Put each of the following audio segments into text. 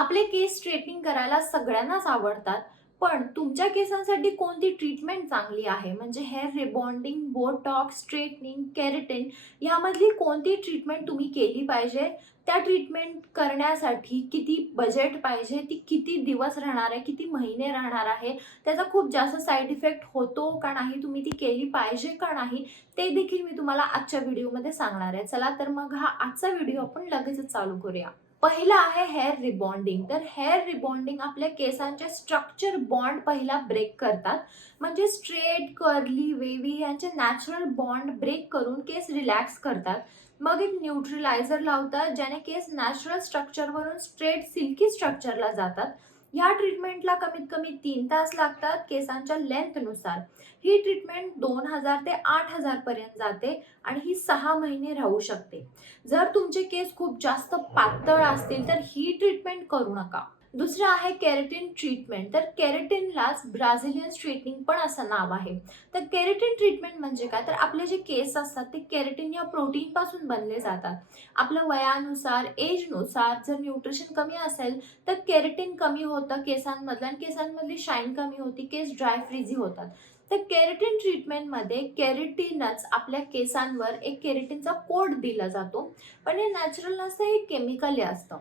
आपले केस स्ट्रेटनिंग करायला सगळ्यांनाच आवडतात. पण तुमच्या केसांसाठी कोणती ट्रीटमेंट चांगली आहे? म्हणजे hair rebonding, botox, straightening, keratin यामधली कोणती ट्रीटमेंट तुम्ही केली पाहिजे? त्या ट्रीटमेंट करण्यासाठी किती बजेट पाहिजे? ती किती दिवस राहणार आहे? किती महिने राहणार आहे? त्याचा खूप जास्त साईड इफेक्ट होतो का नाही? तुम्ही ती केली पाहिजे का नाही? ते देखील मी तुम्हाला आजच्या व्हिडिओमध्ये सांगणार आहे. चला तर मग हा आजचा व्हिडिओ आपण लगेचच चालू करूया. पहिलं आहे हेअर रिबॉन्डिंग. तर हेअर रिबॉन्डिंग आपल्या केसांचे स्ट्रक्चर बॉन्ड पहिला ब्रेक करतात. म्हणजे स्ट्रेट, कर्ली, वेव्ही यांचे नॅचरल बॉन्ड ब्रेक करून केस रिलॅक्स करतात. मग एक न्यूट्रलायझर लावतात, ज्याने केस नॅचरल स्ट्रक्चरवरून स्ट्रेट सिल्की स्ट्रक्चरला जातात. ह्या ट्रीटमेंटला कमीत कमी 3 तास लागतात केसांच्या लेंथनुसार. ही ट्रीटमेंट 2000 ते 8000 पर्यंत जाते आणि ही 6 महिने राहू शकते. जर तुमचे केस खूप जास्त पातळ असतील तर ही ट्रीटमेंट करू नका. दुसरं आहे केराटिन ट्रीटमेंट. तर केराटिनलाच ब्राझिलियन स्ट्रेटनिंग पण असं नाव आहे. तर केराटिन ट्रीटमेंट म्हणजे काय, तर आपले जे केस असतात ते केराटिन या प्रोटीन पासून बनले जातात. आपल्या वयानुसार, एजनुसार जर न्यूट्रिशन कमी असेल तर केराटिन कमी होतं केसांमधलं आणि केसांमधली शाईन कमी होती, केस ड्राय फ्रीझी होतात. तर केराटिन ट्रीटमेंटमध्ये केराटिनच आपल्या केसांवर एक केराटिनचा कोट दिला जातो. पण हे नॅचरल नसतं, हे केमिकली असतं.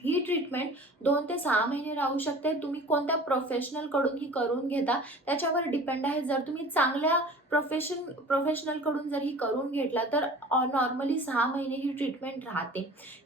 ही ट्रीटमेंट 2 ते 6 महिने राहू शकते. तुम्ही कोणत्या प्रोफेशनलकडून ही करून घेता त्याच्यावर डिपेंड आहे. जर तुम्ही चांगल्या प्रोफेशनलकडून जर ही करून घेतला तर नॉर्मली 6 महिने ही ट्रीटमेंट राहते.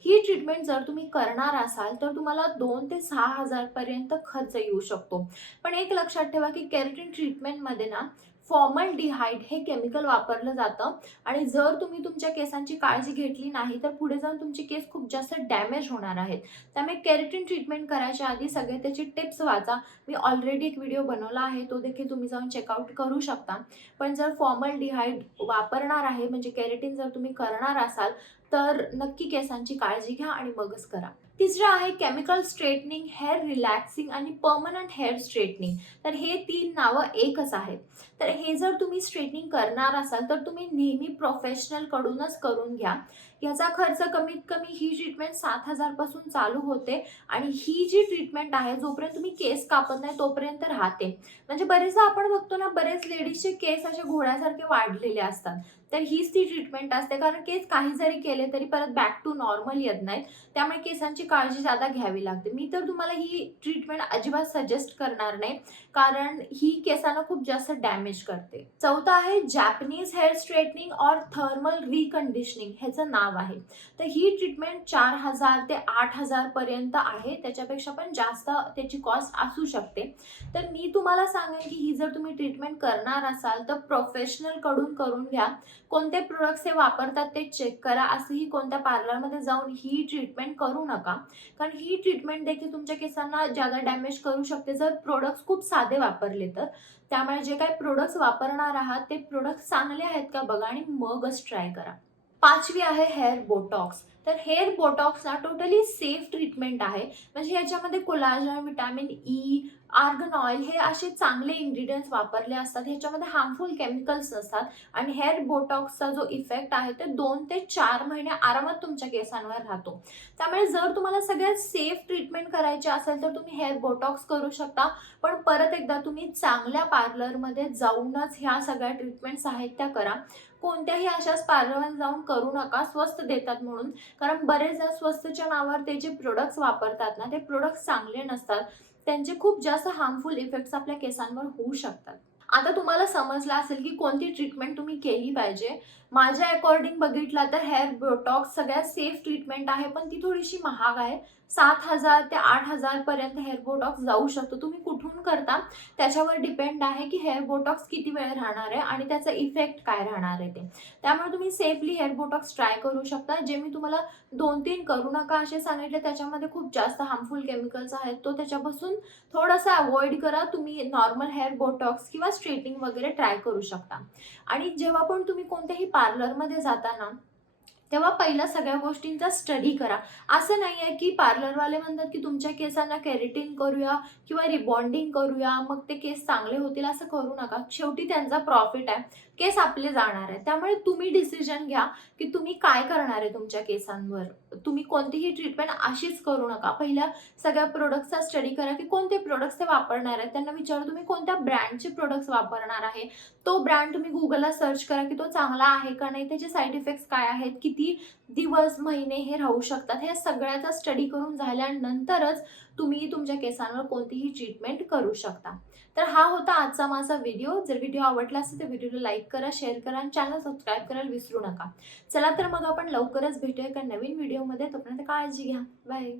ही ट्रीटमेंट जर तुम्ही करणार असाल तर तुम्हाला 2 ते 6 हजार पर्यंत खर्च येऊ शकतो. पण एक लक्षात ठेवा की केराटिन ट्रीटमेंटमध्ये ना फॉर्मलडिहाइड हे केमिकल वापरलं जातं आणि जर तुम्ही तुमच्या केसांची काळजी घेतली नाही तर पुढे जाऊन तुमचे केस खूप जास्त डॅमेज होणार आहेत. त्यामुळे केराटिन ट्रीटमेंट करायच्या आधी सगळे त्याची टिप्स वाचा. मी ऑलरेडी एक व्हिडिओ बनवला आहे, तो देखील तुम्ही जाऊन चेकआउट करू शकता. पण जर फॉर्मलडिहाइड वापरणार आहे म्हणजे केराटिन जर तुम्ही करणार असाल तर नक्की केसांची काळजी घ्या आणि मगच करा. तिसरं आहे केमिकल स्ट्रेटनिंग, हेअर रिलॅक्सिंग आणि परमनंट हेअर स्ट्रेटनिंग. तर हे 3 नावं एकच आहेत. तर हे जर तुम्ही स्ट्रेटनिंग करणार असाल तर तुम्ही नेहमी प्रोफेशनलकडूनच करून घ्या. याचा खर्च कमीत कमी ही ट्रीटमेंट 7,000 पासून चालू होते आणि ही जी ट्रीटमेंट आहे जोपर्यंत तुम्ही केस कापत नाही तोपर्यंत राहते. म्हणजे बरेचदा आपण बघतो ना, बरेच लेडीजचे केस असे घोड्यासारखे वाढलेले असतात. तर हीच ती ट्रीटमेंट असते, कारण केस काही जरी केले तरी परत बॅक टू नॉर्मल येत नाहीत. त्यामुळे केसांची काळजी ज्यादा घ्यावी लागते. मी तर तुम्हाला ही ट्रीटमेंट अजिबात सजेस्ट करणार नाही, कारण ही केसांना खूप जास्त डॅमेज करते. चौथं आहे जॅपनीज हेअर स्ट्रेटनिंग और थर्मल रिकंडिशनिंग, ह्याचं नाव आहे. तर ही ट्रीटमेंट 4000 ते 8000 पर्यंत आहे. त्याच्यापेक्षा पण जास्त त्याची कॉस्ट असू शकते. तर मी तुम्हाला सांगेन की ही जर तुम्ही ट्रीटमेंट करणार असाल तर प्रोफेशनल कडून करून घ्या. कोणते प्रोडक्ट्स हे वापरतात ते चेक करा. असंही कोणत्या पार्लरमध्ये जाऊन ही ट्रीटमेंट करू नका, कारण ही ट्रीटमेंट देखील तुमच्या केसांना ज्यादा डॅमेज करू शकते जर प्रोडक्ट्स खूप साधे वापरले तर. त्यामुळे जे काही प्रोडक्ट्स वापरणार आहात ते प्रोडक्ट्स चांगले आहेत का बघा आणि मगच ट्राय करा. पाचवी आहे हेअर बोटॉक्स. तर हेअर बोटॉक्स ना टोटली सेफ ट्रीटमेंट आहे. म्हणजे ह्याच्यामध्ये collagen, vitamin E, argan oil हे असे चांगले इन्ग्रेडियंट्स वापरले असतात. ह्याच्यामध्ये हार्मफुल केमिकल्स नसतात आणि हेअर बोटॉक्सचा जो इफेक्ट आहे ते 2 ते 4 महिने आरामात तुमच्या केसांवर राहतो. त्यामुळे जर तुम्हाला सगळ्यात सेफ ट्रीटमेंट करायची असेल तर तुम्ही हेअर बोटॉक्स करू शकता. पण परत एकदा तुम्ही चांगल्या पार्लरमध्ये जाऊनच ह्या सगळ्या ट्रीटमेंट्स आहेत त्या करा. कोणत्याही अशाच पार्लरमध्ये जाऊन करू नका स्वस्त देतात म्हणून, कारण बरेचदा स्वस्तच्या नावावर ते जे प्रोडक्ट्स वापरतात ना ते प्रोडक्ट्स चांगले नसतात. त्यांचे खूप जास्त हार्मफुल इफेक्ट्स आपल्या केसांवर होऊ शकतात. आता तुम्हाला समजलं असेल की कोणती ट्रीटमेंट तुम्ही केली पाहिजे. माझ्या अकॉर्डिंग बघितलं तर हेअर बोटॉक्स सगळ्यात सेफ ट्रीटमेंट आहे, पण ती थोडीशी महाग आहे. 7,000 ते 8,000 पर्यंत हेअर बोटॉक्स जाऊ शकतो. तुम्ही कुठून करता त्याच्यावर डिपेंड आहे की हेअर बोटॉक्स किती वेळ राहणार आहे आणि त्याचा इफेक्ट काय राहणार आहे ते. त्यामुळे तुम्ही सेफली हेअर बोटॉक्स ट्राय करू शकता. जे मी तुम्हाला 2-3 करू नका असे सांगितले त्याच्यामध्ये खूप जास्त हार्मफुल केमिकल्स आहेत, तो त्याच्यापासून थोडासा अवॉइड करा. तुम्ही नॉर्मल हेअर बोटॉक्स किंवा स्ट्रेटिंग वगैरे ट्राय करू शकता. आणि जेव्हा पण तुम्ही कोणत्याही पार्लरमध्ये जाता ना तेव्हा पहिल्या सगळ्या गोष्टींचा स्टडी करा. असं नाही आहे की पार्लरवाले म्हणतात की तुमच्या केसांना केराटिन करूया किंवा रिबॉन्डिंग करूया मग ते केस चांगले होतील, असं करू नका. शेवटी त्यांचा प्रॉफिट आहे. केस आपले जाणार आहे. त्यामुळे तुम्ही डिसिजन घ्या की तुम्ही काय करणार आहे तुमच्या केसांवर. तुम्ही कोणतीही ट्रीटमेंट अशीच करू नका. पहिल्या सगळ्या प्रोडक्ट्सचा स्टडी करा की कोणते प्रोडक्ट्स ते वापरणार आहेत. त्यांना विचारा तुम्ही कोणत्या ब्रँडचे प्रोडक्ट्स वापरणार आहे. तो ब्रँड तुम्ही Googleला सर्च करा की तो चांगला आहे का नाही, त्याचे साईड इफेक्ट्स काय आहेत, किती दिवस, महिने हे राहू शकतात. हे सगळ्याचा स्टडी करून झाल्यानंतरच तुम्ही तुमच्या केसांवर कोणतीही ट्रीटमेंट करू शकता. तर हा होता आजचा माझा व्हिडिओ. जर व्हिडिओ आवडला असेल तर व्हिडिओला लाईक करा, शेअर करा आणि चॅनल सबस्क्राईब करायला विसरू नका. चला तर मग आपण लवकरच भेटूया एका नवीन व्हिडिओमध्ये. तोपर्यंत काळजी घ्या. बाय.